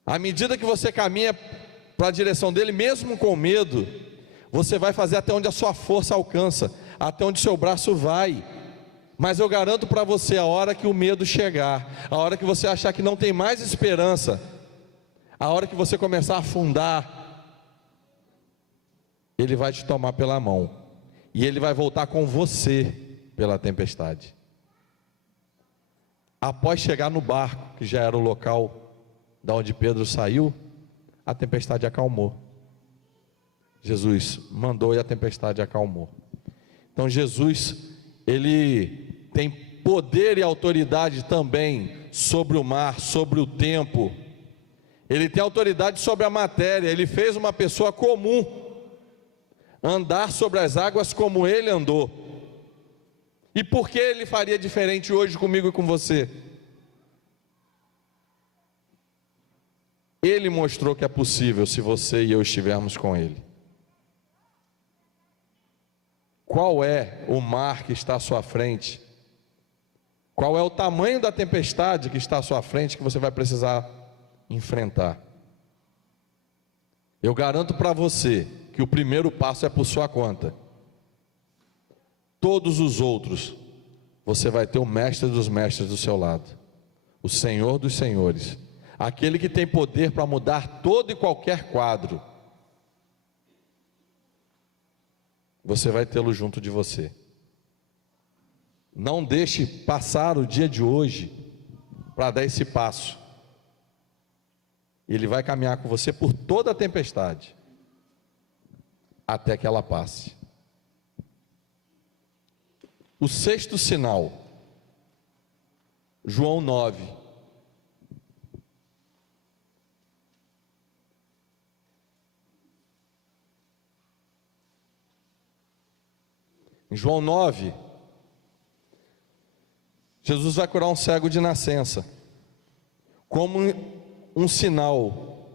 À medida que você caminha para a direção dEle, mesmo com medo, você vai fazer até onde a sua força alcança, até onde seu braço vai. Mas eu garanto para você, a hora que o medo chegar, a hora que você achar que não tem mais esperança, a hora que você começar a afundar, Ele vai te tomar pela mão, e Ele vai voltar com você pela tempestade. Após chegar no barco, que já era o local da onde Pedro saiu, a tempestade acalmou. Jesus mandou e a tempestade acalmou. Então Jesus, Ele tem poder e autoridade também sobre o mar, sobre o tempo. Ele tem autoridade sobre a matéria. Ele fez uma pessoa comum andar sobre as águas como Ele andou. E por que Ele faria diferente hoje comigo e com você? Ele mostrou que é possível se você e eu estivermos com Ele. Qual é o mar que está à sua frente? Qual é o tamanho da tempestade que está à sua frente que você vai precisar enfrentar? Eu garanto para você que o primeiro passo é por sua conta. Todos os outros, você vai ter o mestre dos mestres do seu lado, o Senhor dos senhores, aquele que tem poder para mudar todo e qualquer quadro. Você vai tê-lo junto de você. Não deixe passar o dia de hoje para dar esse passo. Ele vai caminhar com você por toda a tempestade, até que ela passe. O sexto sinal, João 9. Em João 9, Jesus vai curar um cego de nascença, como um sinal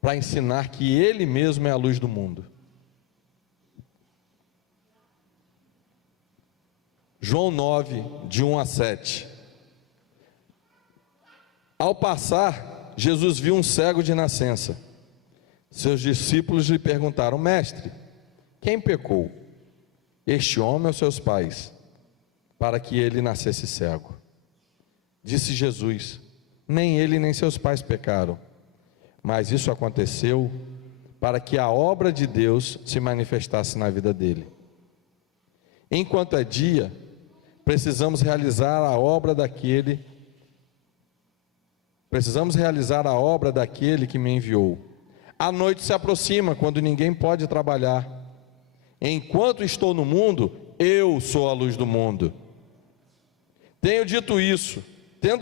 para ensinar que Ele mesmo é a luz do mundo. João 9, de 1 a 7. Ao passar, Jesus viu um cego de nascença. Seus discípulos lhe perguntaram: Mestre, quem pecou, este homem ou seus pais, para que ele nascesse cego? Disse Jesus: nem ele nem seus pais pecaram, mas isso aconteceu para que a obra de Deus se manifestasse na vida dele. Enquanto é dia, precisamos realizar a obra daquele que me enviou. A noite se aproxima, quando ninguém pode trabalhar. Enquanto estou no mundo, eu sou a luz do mundo. Tendo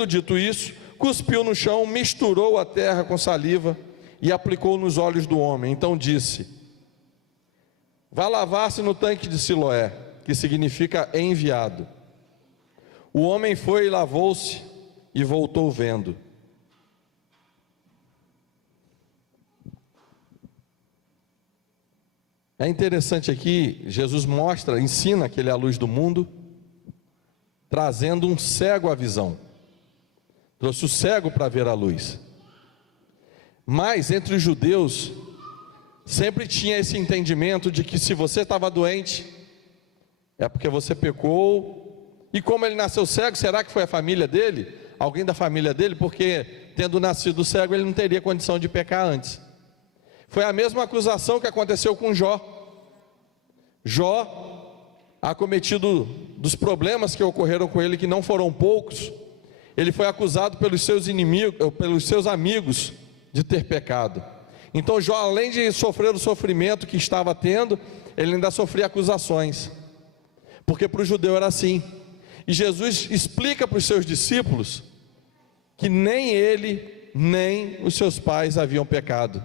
dito isso, cuspiu no chão, misturou a terra com saliva e aplicou nos olhos do homem. Então disse: vá lavar-se no tanque de Siloé, que significa enviado. O homem foi e lavou-se e voltou vendo. É interessante aqui, Jesus ensina que Ele é a luz do mundo, trazendo um cego à visão. Trouxe o cego para ver a luz. Mas entre os judeus, sempre tinha esse entendimento de que se você estava doente, é porque você pecou. E como ele nasceu cego, será que foi a família dele? Alguém da família dele? Porque tendo nascido cego, ele não teria condição de pecar antes. Foi a mesma acusação que aconteceu com Jó. Jó, acometido dos problemas que ocorreram com ele, que não foram poucos, ele foi acusado pelos seus inimigos, pelos seus amigos, de ter pecado. Então Jó, além de sofrer o sofrimento que estava tendo, ele ainda sofria acusações, porque para o judeu era assim. E Jesus explica para os seus discípulos que nem ele, nem os seus pais haviam pecado.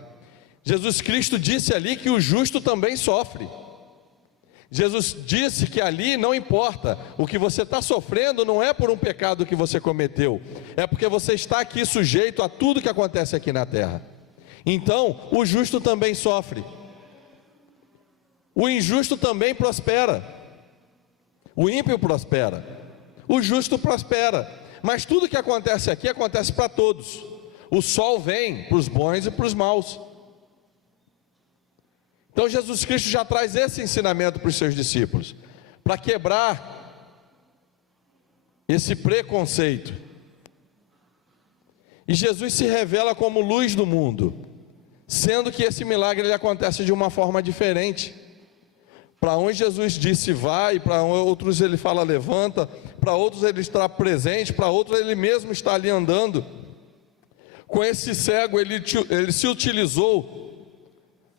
Jesus Cristo disse ali que o justo também sofre. Jesus disse que ali não importa, o que você está sofrendo não é por um pecado que você cometeu, é porque você está aqui sujeito a tudo que acontece aqui na terra. Então, o justo também sofre, o injusto também prospera, o ímpio prospera, o justo prospera, mas tudo que acontece aqui acontece para todos. O sol vem para os bons e para os maus. Então Jesus Cristo já traz esse ensinamento para os seus discípulos, para quebrar esse preconceito. E Jesus se revela como luz do mundo, sendo que esse milagre ele acontece de uma forma diferente. Para uns Jesus disse vai, para outros ele fala levanta, para outros ele está presente, para outros ele mesmo está ali andando. Com esse cego ele se utilizou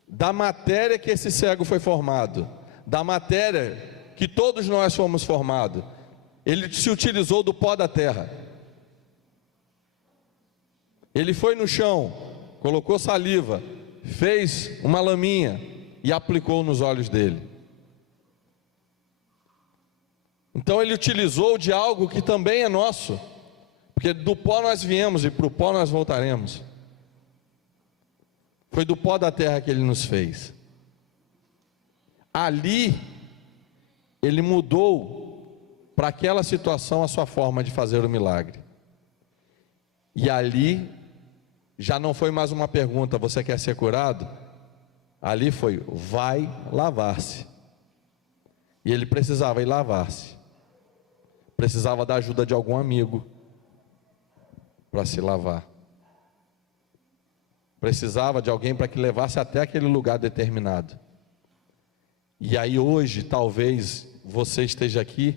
da matéria que esse cego foi formado, da matéria que todos nós fomos formados. Ele se utilizou do pó da terra. Ele foi no chão, colocou saliva, fez uma laminha e aplicou nos olhos dele. Então ele utilizou de algo que também é nosso, porque do pó nós viemos e para o pó nós voltaremos. Foi do pó da terra que ele nos fez. Ali, ele mudou para aquela situação a sua forma de fazer o milagre. E ali, já não foi mais uma pergunta, você quer ser curado? Ali foi, vai lavar-se. E ele precisava ir lavar-se. Precisava da ajuda de algum amigo para se lavar. Precisava de alguém para que levasse até aquele lugar determinado. E aí hoje, talvez você esteja aqui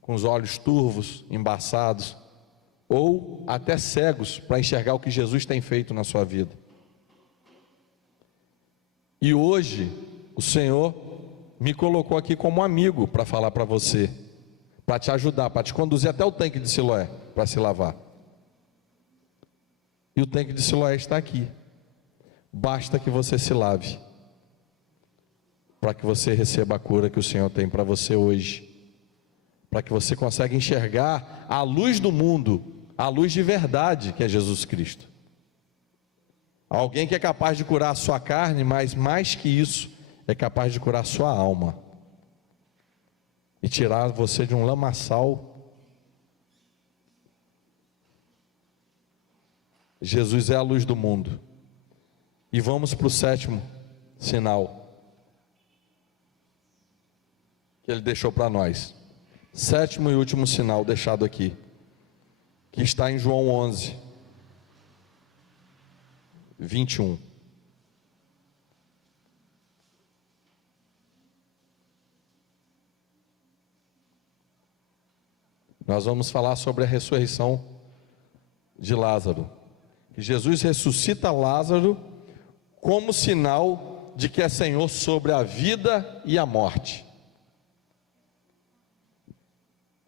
com os olhos turvos, embaçados, ou até cegos para enxergar o que Jesus tem feito na sua vida. E hoje, o Senhor me colocou aqui como amigo para falar para você, para te ajudar, para te conduzir até o tanque de Siloé, para se lavar. E o tanque de Siloé está aqui. Basta que você se lave, para que você receba a cura que o Senhor tem para você hoje, para que você consiga enxergar a luz do mundo, a luz de verdade que é Jesus Cristo. Alguém que é capaz de curar a sua carne, mas mais que isso, é capaz de curar a sua alma e tirar você de um lamaçal. Jesus é a luz do mundo. E vamos para o sétimo sinal que ele deixou para nós. Sétimo e último sinal deixado aqui, que está em João 11, 21. Nós vamos falar sobre a ressurreição de Lázaro. Que Jesus ressuscita Lázaro como sinal de que é Senhor sobre a vida e a morte.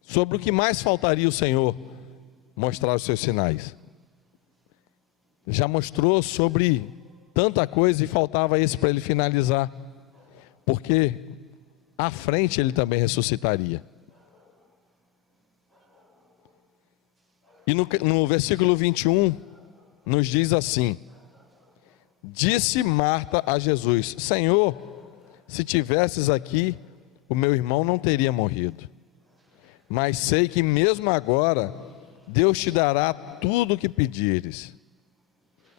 Sobre o que mais faltaria o Senhor mostrar os seus sinais? Já mostrou sobre tanta coisa e faltava esse para ele finalizar, porque à frente ele também ressuscitaria. E no versículo 21 nos diz assim: disse Marta a Jesus: Senhor, se tivesses aqui, o meu irmão não teria morrido. Mas sei que mesmo agora Deus te dará tudo o que pedires.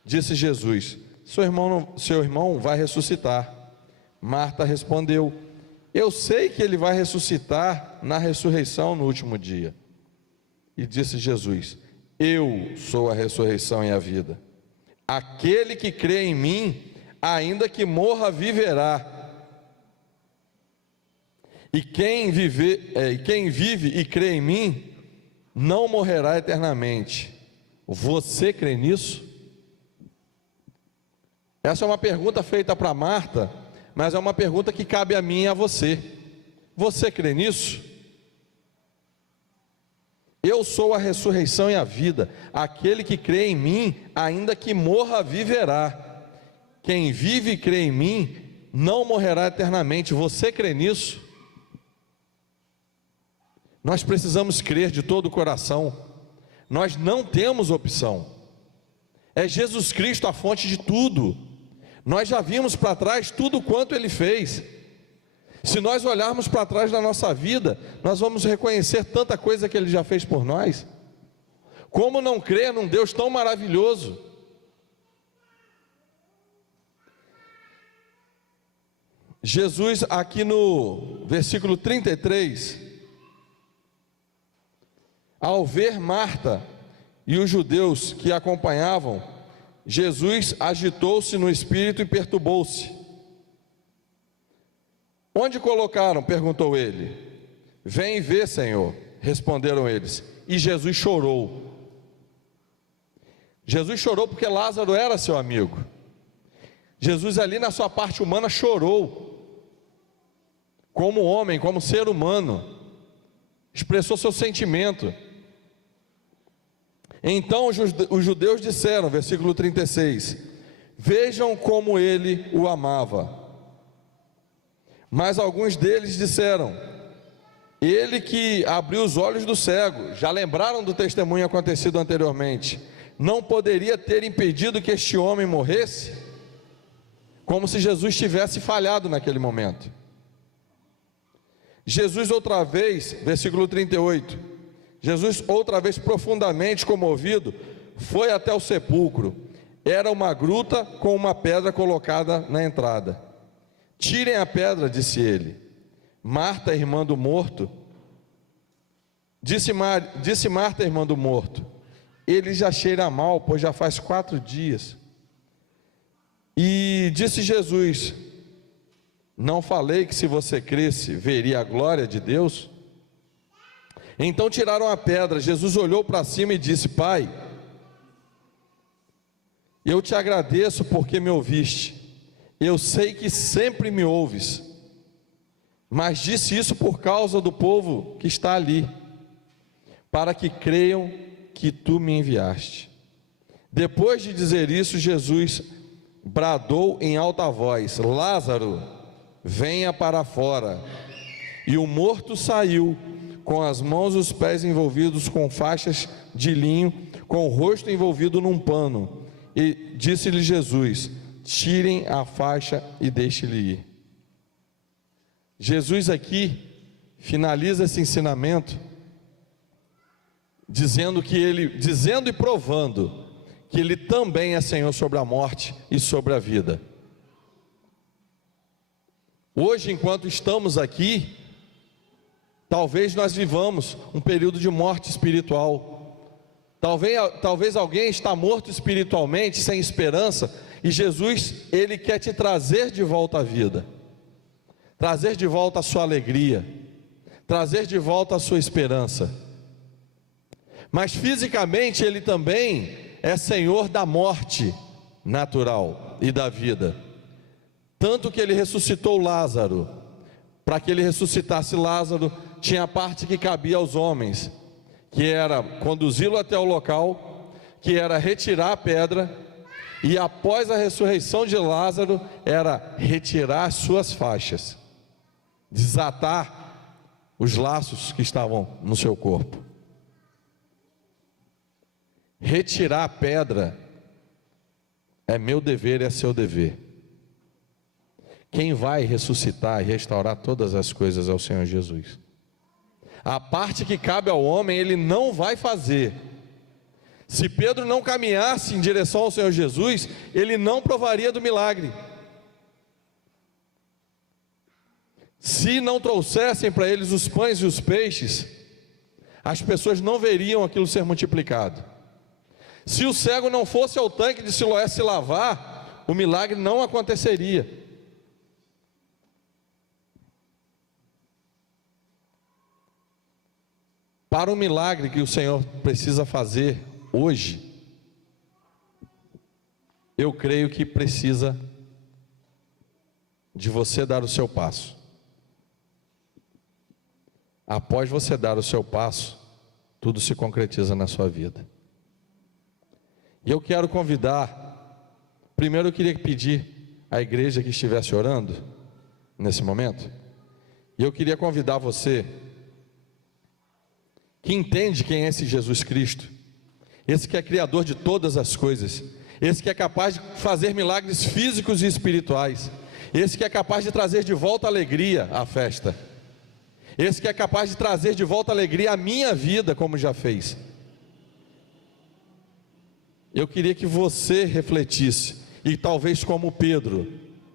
Disse Jesus: seu irmão vai ressuscitar. Marta respondeu: eu sei que ele vai ressuscitar na ressurreição no último dia. E disse Jesus: eu sou a ressurreição e a vida. Aquele que crê em mim, ainda que morra, viverá. E quem vive e crê em mim, não morrerá eternamente. Você crê nisso? Essa é uma pergunta feita para Marta, mas é uma pergunta que cabe a mim e a você. Você crê nisso? Eu sou a ressurreição e a vida. Aquele que crê em mim, ainda que morra, viverá. Quem vive e crê em mim, não morrerá eternamente. Você crê nisso? Nós precisamos crer de todo o coração. Nós não temos opção. É Jesus Cristo a fonte de tudo. Nós já vimos para trás tudo quanto Ele fez. Se nós olharmos para trás da nossa vida, nós vamos reconhecer tanta coisa que Ele já fez por nós. Como não crer num Deus tão maravilhoso? Jesus, aqui no versículo 33, ao ver Marta e os judeus que a acompanhavam, Jesus agitou-se no espírito e perturbou-se. Onde colocaram? Perguntou ele. Vem e vê, Senhor, responderam eles. E Jesus chorou. Jesus chorou porque Lázaro era seu amigo. Jesus ali na sua parte humana chorou. Como homem, como ser humano. Expressou seu sentimento. Então os judeus disseram, versículo 36, vejam como ele o amava. Mas alguns deles disseram, ele que abriu os olhos do cego, já lembraram do testemunho acontecido anteriormente, não poderia ter impedido que este homem morresse? Como se Jesus tivesse falhado naquele momento. Jesus outra vez, versículo 38, Jesus outra vez profundamente comovido, foi até o sepulcro. Era uma gruta com uma pedra colocada na entrada. Tirem a pedra, disse ele. Marta, irmã do morto, disse Marta, irmã do morto, ele já cheira mal, pois já faz 4 dias. E disse Jesus, não falei que se você cresce, veria a glória de Deus? Então tiraram a pedra. Jesus olhou para cima e disse, Pai, eu te agradeço porque me ouviste. Eu sei que sempre me ouves, mas disse isso por causa do povo que está ali, para que creiam que tu me enviaste. Depois de dizer isso, Jesus bradou em alta voz, Lázaro, venha para fora. E o morto saiu, com as mãos e os pés envolvidos com faixas de linho, com o rosto envolvido num pano. E disse-lhe Jesus, tirem a faixa e deixe-lhe ir. Jesus aqui finaliza esse ensinamento dizendo e provando que Ele também é Senhor sobre a morte e sobre a vida. Hoje, enquanto estamos aqui, talvez nós vivamos um período de morte espiritual. Talvez alguém está morto espiritualmente, sem esperança, e Jesus, Ele quer te trazer de volta à vida, trazer de volta a sua alegria, trazer de volta a sua esperança. Mas fisicamente Ele também é Senhor da morte natural e da vida. Tanto que Ele ressuscitou Lázaro. Para que Ele ressuscitasse Lázaro, tinha a parte que cabia aos homens, que era conduzi-lo até o local, que era retirar a pedra, e após a ressurreição de Lázaro, era retirar as suas faixas, desatar os laços que estavam no seu corpo. Retirar a pedra é meu dever e é seu dever. Quem vai ressuscitar e restaurar todas as coisas é o Senhor Jesus. A parte que cabe ao homem, ele não vai fazer. Se Pedro não caminhasse em direção ao Senhor Jesus, ele não provaria do milagre. Se não trouxessem para eles os pães e os peixes, as pessoas não veriam aquilo ser multiplicado. Se o cego não fosse ao tanque de Siloé se lavar, o milagre não aconteceria. Para o milagre que o Senhor precisa fazer hoje, eu creio que precisa de você dar o seu passo. Após você dar o seu passo, tudo se concretiza na sua vida. E eu quero convidar, primeiro eu queria pedir à igreja que estivesse orando, nesse momento, e eu queria convidar você, que entende quem é esse Jesus Cristo, esse que é criador de todas as coisas, esse que é capaz de fazer milagres físicos e espirituais, esse que é capaz de trazer de volta alegria à festa, esse que é capaz de trazer de volta alegria à minha vida, como já fez. Eu queria que você refletisse, e talvez como Pedro,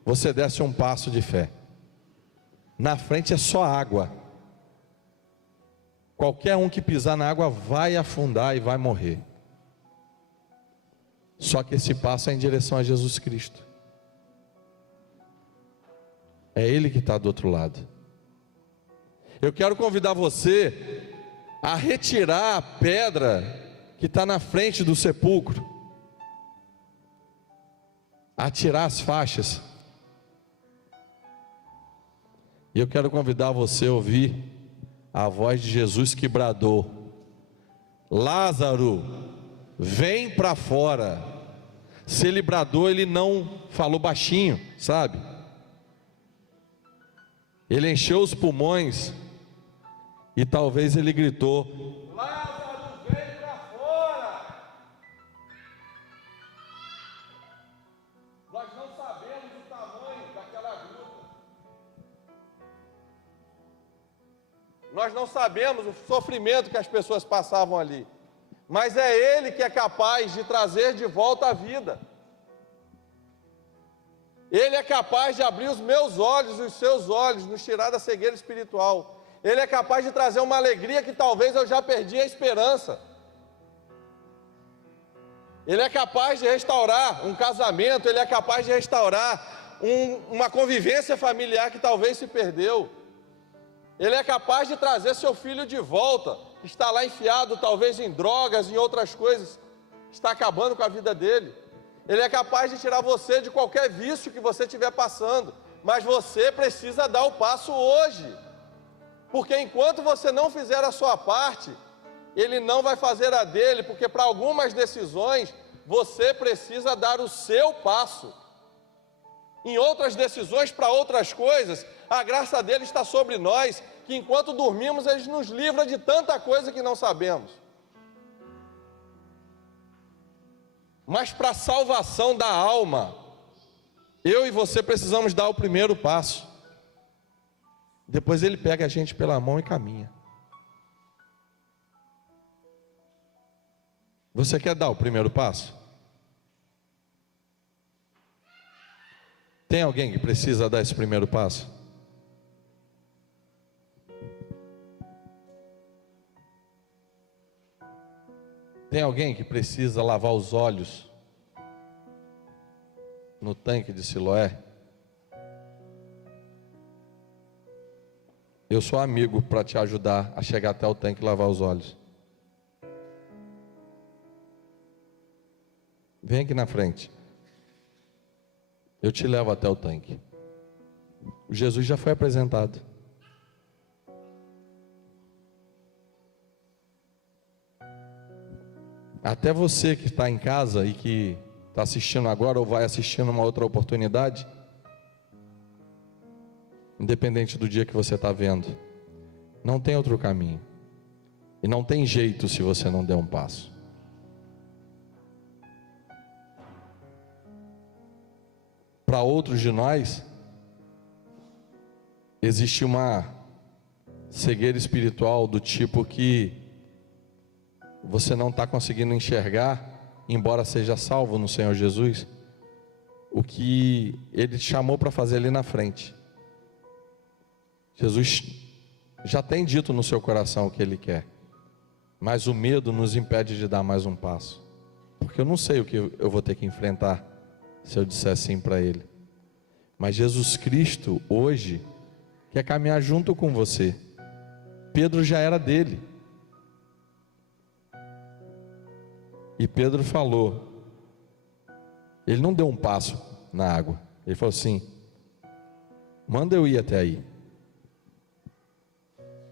você desse um passo de fé. Na frente é só água. Qualquer um que pisar na água vai afundar e vai morrer. Só que esse passo é em direção a Jesus Cristo. É Ele que está do outro lado. Eu quero convidar você a retirar a pedra que está na frente do sepulcro, a tirar as faixas. E eu quero convidar você a ouvir a voz de Jesus que bradou: Lázaro, vem para fora. Se ele bradou, ele não falou baixinho, sabe? Ele encheu os pulmões e talvez ele gritou: Lázaro, vem para fora. Nós não sabemos o tamanho daquela gruta. Nós não sabemos o sofrimento que as pessoas passavam ali. Mas é Ele que é capaz de trazer de volta a vida. Ele é capaz de abrir os meus olhos e os seus olhos, nos tirar da cegueira espiritual. Ele é capaz de trazer uma alegria que talvez eu já perdi a esperança. Ele é capaz de restaurar um casamento, Ele é capaz de restaurar uma convivência familiar que talvez se perdeu. Ele é capaz de trazer seu filho de volta, que está lá enfiado talvez em drogas, em outras coisas, está acabando com a vida dele. Ele é capaz de tirar você de qualquer vício que você estiver passando, mas você precisa dar o passo hoje, porque enquanto você não fizer a sua parte, Ele não vai fazer a dele, porque para algumas decisões, você precisa dar o seu passo. Em outras decisões, para outras coisas, a graça dele está sobre nós, que enquanto dormimos, Ele nos livra de tanta coisa que não sabemos. Mas para a salvação da alma, eu e você precisamos dar o primeiro passo. Depois Ele pega a gente pela mão e caminha. Você quer dar o primeiro passo? Tem alguém que precisa dar esse primeiro passo? Tem alguém que precisa lavar os olhos no tanque de Siloé? Eu sou amigo para te ajudar a chegar até o tanque e lavar os olhos. Vem aqui na frente. Eu te levo até o tanque. O Jesus já foi apresentado. Até você que está em casa e que está assistindo agora ou vai assistir numa outra oportunidade, independente do dia que você está vendo, não tem outro caminho. E não tem jeito se você não der um passo. Para outros de nós, existe uma cegueira espiritual do tipo que você não está conseguindo enxergar, embora seja salvo no Senhor Jesus, o que Ele te chamou para fazer ali na frente. Jesus já tem dito no seu coração o que Ele quer, mas o medo nos impede de dar mais um passo, porque eu não sei o que eu vou ter que enfrentar se eu disser sim para Ele. Mas Jesus Cristo hoje quer caminhar junto com você. Pedro já era dele. E Pedro falou, ele não deu um passo na água, ele falou assim: manda eu ir até aí.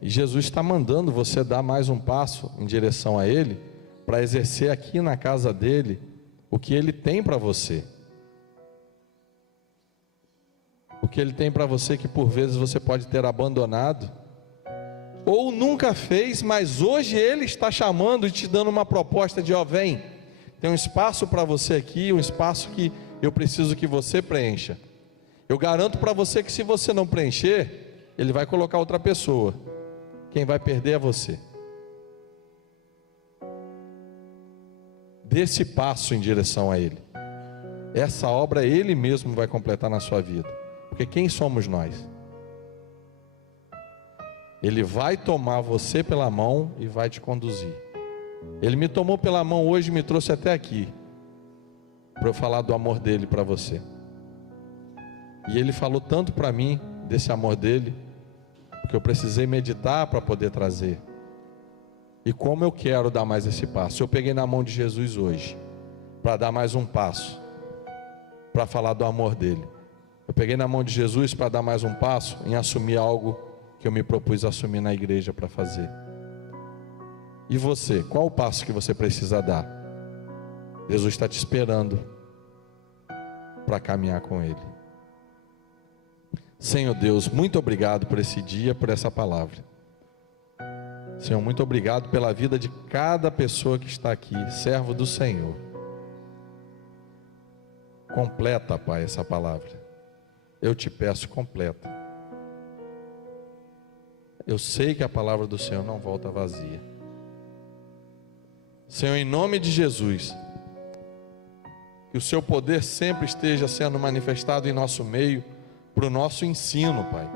E Jesus está mandando você dar mais um passo em direção a Ele, para exercer aqui na casa dEle o que Ele tem para você. O que Ele tem para você que por vezes você pode ter abandonado, ou nunca fez, mas hoje Ele está chamando e te dando uma proposta de: ó, vem, tem um espaço para você aqui, um espaço que eu preciso que você preencha. Eu garanto para você que se você não preencher, Ele vai colocar outra pessoa. Quem vai perder é você. Dê esse passo em direção a Ele. Essa obra Ele mesmo vai completar na sua vida. Porque quem somos nós? Ele vai tomar você pela mão e vai te conduzir. Ele me tomou pela mão hoje e me trouxe até aqui, para eu falar do amor dele para você. E Ele falou tanto para mim desse amor dele, que eu precisei meditar para poder trazer. E como eu quero dar mais esse passo. Eu peguei na mão de Jesus hoje, para dar mais um passo, para falar do amor dele. Eu peguei na mão de Jesus para dar mais um passo em assumir algo que eu me propus a assumir na igreja para fazer. E você, qual o passo que você precisa dar? Jesus está te esperando para caminhar com Ele. Senhor Deus, muito obrigado por esse dia, por essa palavra. Senhor, muito obrigado pela vida de cada pessoa que está aqui, servo do Senhor. Completa, Pai, essa palavra. Eu te peço, completa. Eu sei que a palavra do Senhor não volta vazia. Senhor, em nome de Jesus, que o seu poder sempre esteja sendo manifestado em nosso meio, para o nosso ensino, Pai.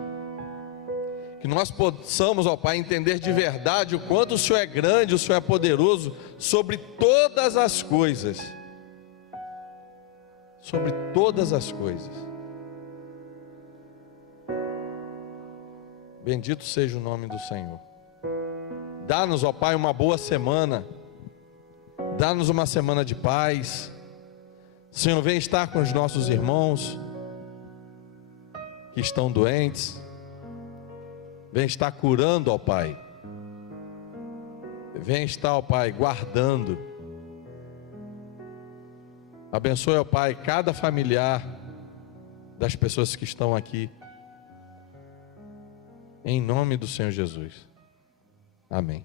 Que nós possamos, ó Pai, entender de verdade o quanto o Senhor é grande, o Senhor é poderoso sobre todas as coisas. Sobre todas as coisas. Bendito seja o nome do Senhor. Dá-nos, ó Pai, uma boa semana. Dá-nos uma semana de paz. Senhor, vem estar com os nossos irmãos que estão doentes. Vem estar curando, ó Pai. Vem estar, ó Pai, guardando. Abençoe, ó Pai, cada familiar das pessoas que estão aqui. Em nome do Senhor Jesus. Amém.